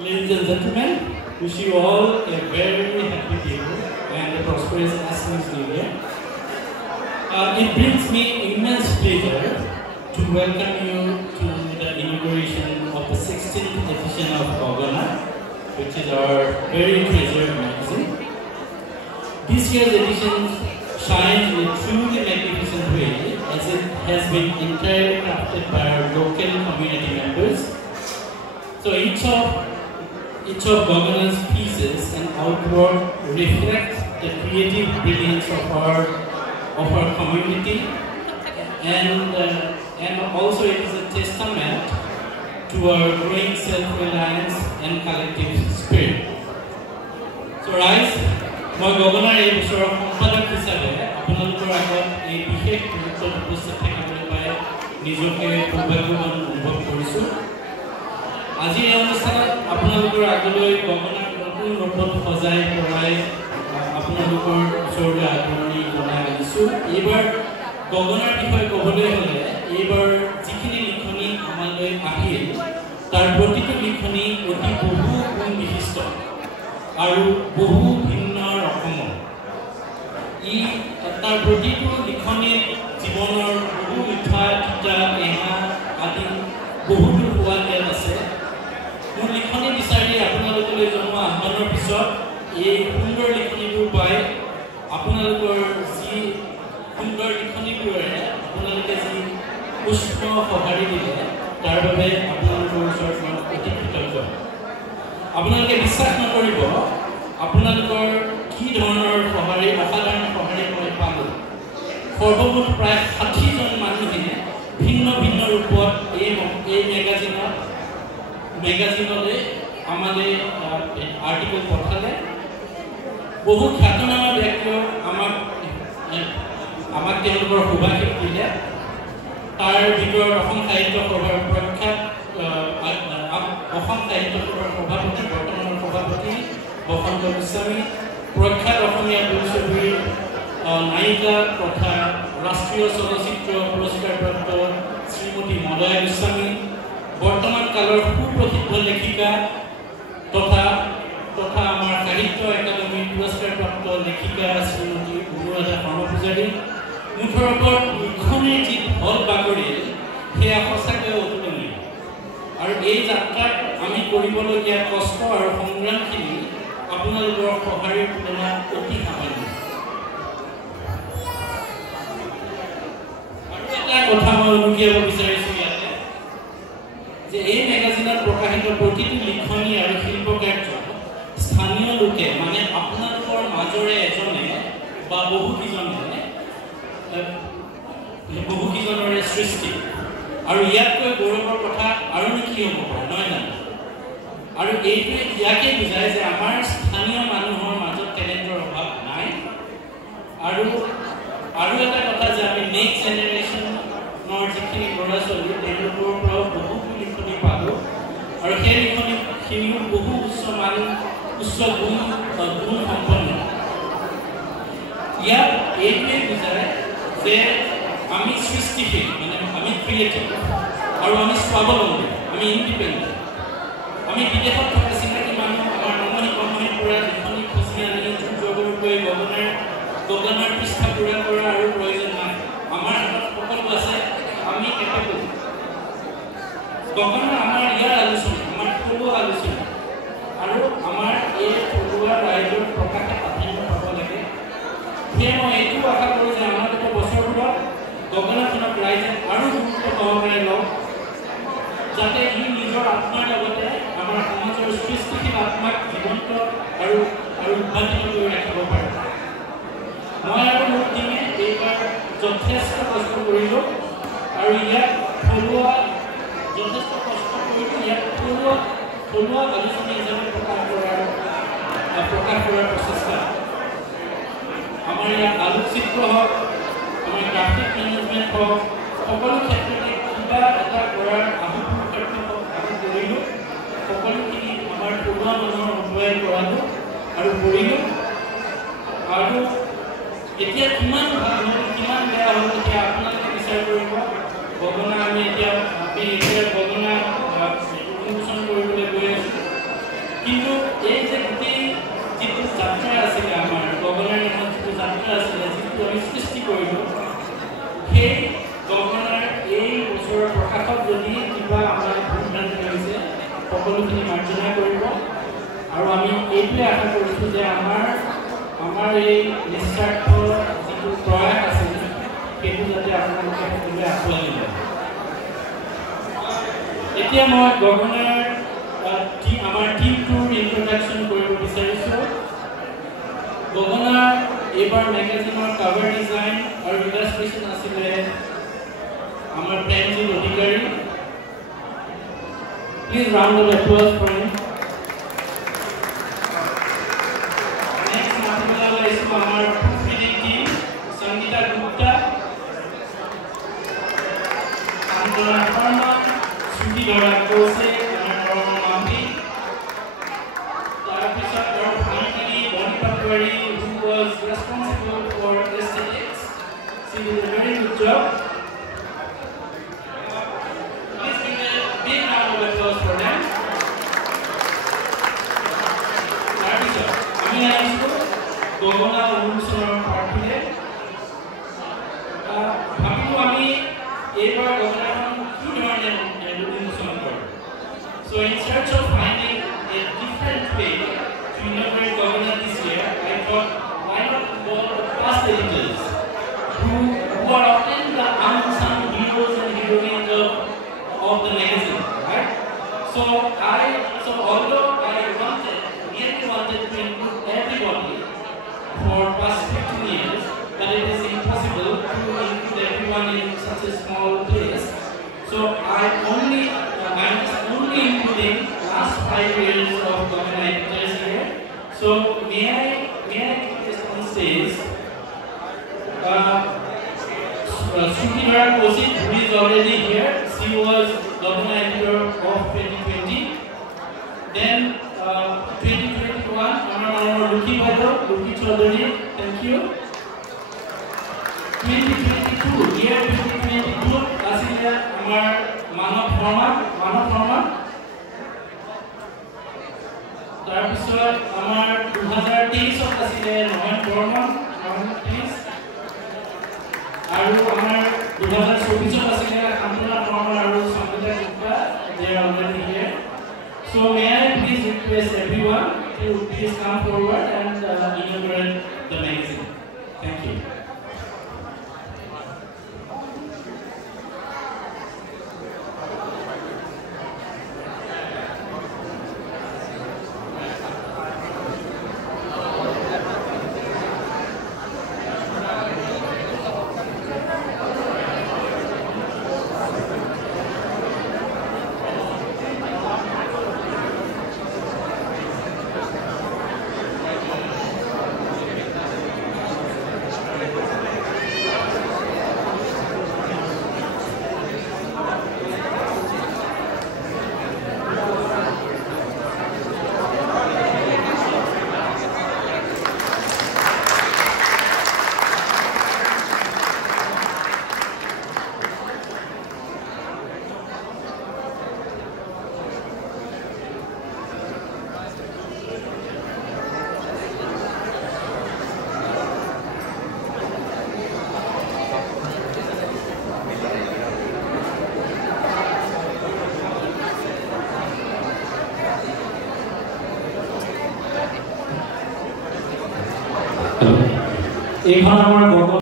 Ladies and gentlemen, wish you all a very happy New Year and a prosperous Assamese New Year. It brings me immense pleasure to welcome you to the inauguration of the 16th edition of Gogana, which is our very treasured magazine. This year's edition shines in a truly magnificent way, as it has been entirely crafted by our local community members. So each of Gogana's pieces and artwork reflect the creative brilliance of our community, and also it is a testament to our growing self-reliance and collective spirit. So rise, মই গগনাৰ এই বছৰৰ সম্পাদক হিচাপে আপোনালোকৰ আগত এই বিশেষ গুৰুত্বত উপস্থিত থাকিবলৈ পাই নিজকে সৌভাগ্যৱান অনুভৱ কৰিছোঁ। আজি এই অনুষ্ঠানত আপোনালোকৰ আগলৈ গগনাৰ নতুন ৰূপত সজাই পৰাই আপোনালোকৰ ওচৰলৈ আদৰণি জনাই আনিছোঁ। এইবাৰ গগনাৰ বিষয়ে ক'বলৈ হ'লে এইবাৰ যিখিনি লিখনি আমালৈ আহিল তাৰ প্ৰতিটো লিখনি অতি বহু গুণ বিশিষ্ট আৰু বহু ভিন্ন ৰকমৰ। তাৰ প্ৰতিটো লিখনিৰ জীৱনৰ বহু মিঠা তিতা টেঙা আদি বহুতো সোৱাদ ইয়াত আছে। মোৰ লিখনি বিচাৰি আপোনালোকলৈ জনোৱা আহ্বানৰ পিছত এই সুন্দৰ লিখনিবোৰ পাই আপোনালোকৰ যি সুন্দৰ লিখনিবোৰেৰে আপোনালোকে যি পুষ্প সঁহাৰি দিলে তাৰ বাবে আপোনালোকৰ ওচৰত মই অতি কৃতজ্ঞ। আপোনালোকে বিশ্বাস নকৰিব আপোনালোকৰ কি ধৰণৰ সঁহাৰি অসাধাৰণ সঁহাৰি মই পালোঁ। সৰ্বমুঠ প্ৰায় ৬০জন মানুহে ভিন্ন ভিন্ন ৰূপত এই মেগাজিনলৈ আমালৈ আৰ্টিকল পঠালে। বহু খ্যাতনামা ব্যক্তিয়ে আমাক তেওঁলোকৰ সুভাষিত দিলে। তাৰ ভিতৰত অসম সাহিত্য সভাৰ প্ৰখ্যাত অসম সাহিত্য সভাৰ সভাপতি বৰ্তমানৰ সভাপতি বসন্ত গোস্বামী, প্ৰখ্যাত অসমীয়া বোলছবিৰ নায়িকা তথা ৰাষ্ট্ৰীয় চলচ্চিত্ৰ পুৰস্কাৰপ্ৰাপ্ত শ্ৰীমতী মলয়া গোস্বামী, বৰ্তমান কালৰ সুপ্ৰসিদ্ধ লেখিকা তথা আমাৰ সাহিত্য একাডেমী পুৰস্কাৰপ্ৰাপ্ত লেখিকা শ্ৰীমতী অনুৰাধা শৰ্মা-পূজাৰী, মুঠৰ ওপৰত লিখনিৰ যি ঢল বাগৰিল সেয়া সঁচাকৈ অতুলনীয়। আৰু এই যাত্ৰাত আমি কৰিবলগীয়া কষ্ট আৰু সংগ্ৰামখিনি আপোনালোকৰ সঁহাৰিৰ তুলনাত অতি সামান্য। আৰু এটা কথা মই উনুকিয়াব বিচাৰিছোঁ ইয়াতে যে এই মেগাজিনত প্ৰকাশিত প্ৰতিটো লিখনি আৰু শিল্পকাৰ্য স্থানীয় লোকে মানে আপোনালোকৰ মাজৰে এজনে বা বহুকেইজনৰে সৃষ্টি। আৰু ইয়াতকৈ গৌৰৱৰ কথা আৰু কি হ'ব পাৰে নহয় জানো? আৰু এইটোৱে ইয়াকে বুজায় যে আমাৰ স্থানীয় মানুহৰ মাজত টেলেণ্টৰ অভাৱ নাই। আৰু এটা কথা যে আমি নেক্সট জেনেৰেশ্যনৰ যিখিনি ল'ৰা ছোৱালী তেওঁলোকৰ পৰাও বহুতো লিখনি পালোঁ আৰু সেই লিখনিখিনিও বহু উচ্চ গুণ সম্পন্ন। ইয়াত এইটোৱে বুজায় যে আমি সৃষ্টিশীল, মানে আমি ক্ৰিয়েটিভ আৰু আমি স্বাৱলম্বী, আমি ইণ্ডিপেণ্ডেণ্ট। আমি বিদেশত থকা চিনাকি মানুহ আমাৰ নমনিক পৰা লিখনি খুঁজি আনি জোৰকৈ গগনাৰ পৃষ্ঠা পূৰা কৰা আৰু প্ৰয়োজন নাই। আমাৰ হাতত সকলো আছে, আমি কেপেবল। গগনা আমাৰ ইয়াৰ আলোচনা, আমাৰ থলুৱা আলোচনা আৰু আমাৰ এই থলুৱা ৰাইজৰ প্ৰকাশে প্ৰাধান্য পাব লাগে। সেয়ে মই এইটো আশা কৰোঁ যে আমালোকৰ বছৰবোৰত গগনাখনক ৰাইজে আৰু গুৰুত্ব সহকাৰে লওক, যাতে ই নিজৰ আত্মাৰ লগতে আমাৰ সমাজৰ সৃষ্টিশীল আত্মাক জীৱন্ত আৰু উদ্ভাৱিত কৰি ৰাখিব পাৰে। মই আৰু মোৰ টীমে এইবাৰ যথেষ্ট কষ্ট কৰিলোঁ আৰু ইয়াত থলুৱা আলোচনী হিচাপে প্ৰকাশ কৰাৰ প্ৰচেষ্টা। আমাৰ ইয়াত আলোকচিত্ৰ হওক, আমাৰ গ্ৰাফিক মেনেজমেণ্ট হওক, সকলো ক্ষেত্ৰতে কিবা এটা কৰাৰ আমি কৰিলোঁ। সকলোখিনি আমাৰ থলুৱা মানুহৰ সমন্বয় কৰালোঁ আৰু কৰিলোঁ। আৰু এতিয়া কিমান ভাল হ'ল কিমান বেয়া হ'ল এতিয়া আপোনালোকে বিচাৰ কৰিব। গগনা আমি এতিয়া গগনা উন্মোচন কৰিবলৈ গৈ আছোঁ। সকলোখিনি মাৰ্জনা কৰিব আৰু আমি এইটোৱে আশা কৰিছোঁ যে আমাৰ এই নিস্বাৰ্থ যিটো প্ৰয়াস আছে সেইটো যাতে আপোনালোকে সকলোৱে আঁকোৱালি লয়। এতিয়া মই গগনাৰ আমাৰ টিমটোৰ ইন্ট্ৰডাকশ্যন কৰিব বিচাৰিছোঁ। গগনা এইবাৰ মেগাজিনৰ কভাৰ ডিজাইন আৰু ইলাষ্ট্ৰেশ্যন আছিলে আমাৰ প্ৰেমজিৎ অধিকাৰী। Please round of applause for him. Next, Mathematical is our proofreading team, Sangeeta Gupta, Andrea Farman, Shruti Dora Kose, and Rama Mambi. Tarapisa Dora Bhanagiri, Bonnie Patwari, who was responsible for aesthetics. She did a very good job. Please give a big round of applause for them. Tarapisa, আমি আহিছো গগনা অনুষ্ঠানৰ পাৰ্টিলে। ভাবিলো আমি এইবাৰ গগনাখন কি ধৰণে অনুষ্ঠান কৰিম। So in search of finding a different way to inaugurate Gogana this year, I thought, why not involve past editors who are often the unsung heroes and heroines of the magazine, right? So although I really wanted to include everybody for past 15 years, but it is impossible to include everyone in such a small place. So I'm only including last 5 years of Gogana editors here. So may I just on stage Shruti Dora Kose, who is already here. She was Gogana editor of 2020. Then 2021, our Luki Chaudhary, thank you. 2022, year 2022, Asile Amar Manav Verma. Tarpisot Amar 2023 Asile Nohan Verma, please. Aru Amar 2024 Asile Antona Verma Aru Sangeeta Gupta, they are already here. So may I please request everyone to please come forward and inaugurate the magazine. Thank you. এইখন আমাৰ